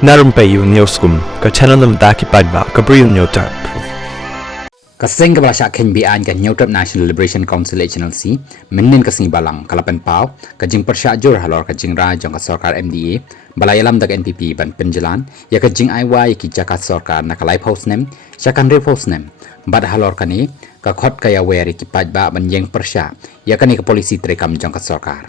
Narum payu newskum ka channel nam daki padba ka briu newtar. Kaseng ka balasya ken bian ka Newtrap National Liberation Council HNLC menin kasing balang kalapan pau ka jing persya jur halor ka jing ra jong ka sarkar MDA balayalam dag NPP ban penjalan ya ka jing IY ki jaka sarkar na kalai post nem syakan re post nem bad halor kani ka khot ka ya weri ki padba ban jeng persya ya kani ka polisi trekam jong ka sarkar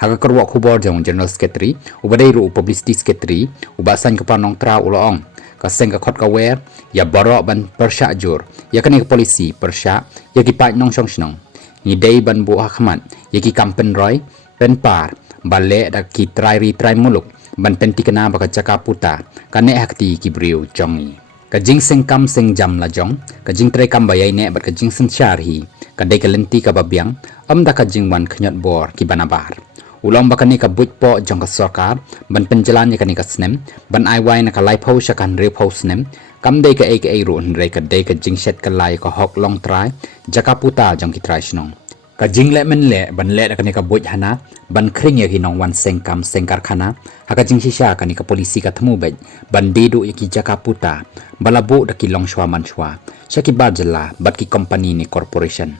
Haka kerwak kubor jong General Secretary, ubadai ru Publicity Secretary, ubasan ke panong tra uloong, kaseng ke khot kawer, ya barok ban persya jur, ya kani ke polisi persya, ya ki pat nong syong syong, ni day ban bu hakmat, ya ki kampen roy, pen par, balik dak ki try muluk, ban penti kena baka caka puta, kane hakti ki briu jongi. Kajing seng kam seng jam la jong, kajing try kam bayai ne bat kajing sen syarhi, kadai kelenti ka babiang, da kajing wan kenyot bor ki banabar. Ulang bakani ka buit po jong ka sarkar ban penjalan ya kani ka snem ban IY na ka lai pau syakan re pau snem kam dei ka aka ru nre ka dei ka jingset ka lai ka hok long try jaka puta jong ki try snong ka jing le men le ban le kani ka buit hana ban kring ya hinong wan seng kam seng karkhana ha ka jing shisha kani ka polisi ka thmu be ban dedu ya ki jaka puta balabu da ki long shwa man shwa syaki barjala bat ki company ni corporation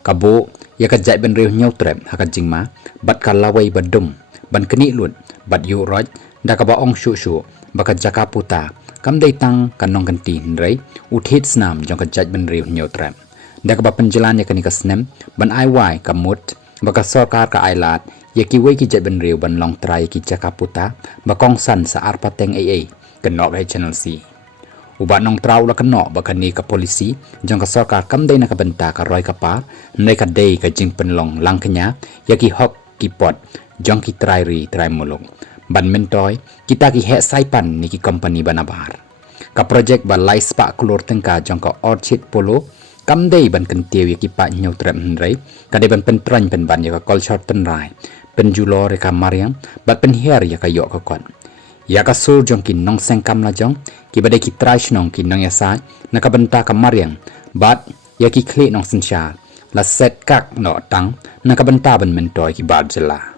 kabu ya ka jai ben riu Newtrap ha ka jing ma bat ka lawai badum ban keni lut bat yu roj da ka ba ong shu shu ba ka jaka puta kam dei tang kanong ganti nrei uthit snam jong ka jai ben riu Newtrap da ka ba penjalan ya kani ka snem ban IY ka mut ba ka sarkar ka ailat ya ki wei ki jai ben riu ban long trai ki jaka puta ba kong san sa arpateng AA kenok channel C ubat nong trau la kenok bakani ka polisi jong ka sarkar kam dei na ka benta ka roi ka par nei ka dei ka jing penlong lang kenya ya ki hok ki pot jong ki try mulung ban mentoy kita ki he saipan ni ki company banabar ka project ba lai spa klor tengka jong ka orchid polo kam dei ban kentiu ya ki pa Newtrap nrei ka dei ban pentran pen ban ya ka kol shot ten rai pen julo re ka mariang bat pen her ya ka yok ka kon ya ka sur jong ki nong seng kam la jong ki badai ki trash nong ki nong ya sa na ka benta ka mariang bat ya ki kle nong sen sha la set kak no tang na ka benta ban mentoy ki bad jela